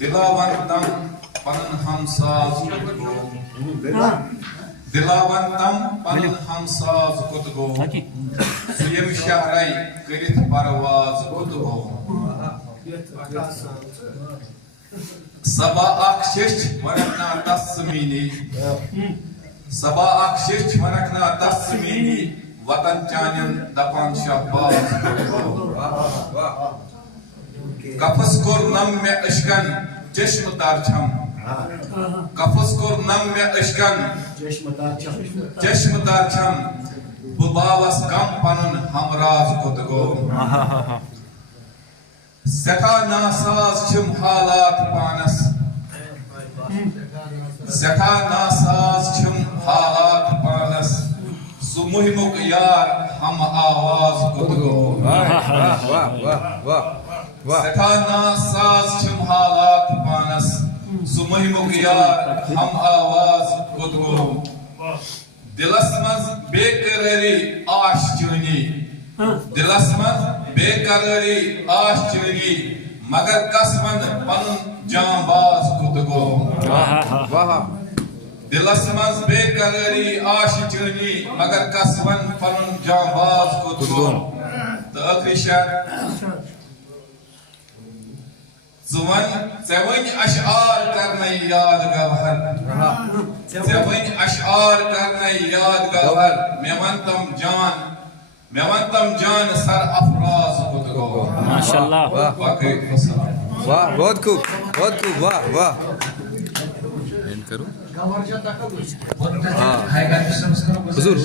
دلاور تم پنن ہمساز دلاور تم پنن ہمساز کت گو سیم شہرائی کرت پرواز کت گو صبا اخ شش ونکنا تسمینی صبا اخ شش ونکنا تسمینی وطن چانین دپان شہباز کت گو کفس کور نم میں اشکن چشم تارچھم کفس کور نم میں اشکن چشم تارچھم بباوس کم پنن ہمراز کت گو سٹھا ناساز چھم حالات پانس سٹھا ناساز چھم حالات پانس سو مہمک یار ہم آواز کت گو سٹھا ناساز چھم حالات پانس سو مہمک یار ہم آواز کت گو دلس مز بے قراری آش چونی دلس مز بے قراری آش چونی مگر قسمن پنن جان باز کت گو دلس مز بے قراری آش چونی مگر قسمن پنن جان باز کت گو تو آخری شعر زون اشعار کرنے یاد گوہر زون اشعار کرنے یاد گوہر میں ونتم جان سر افراز کت گو ماشاءاللہ واہ بہت خوب واہ واہ حضور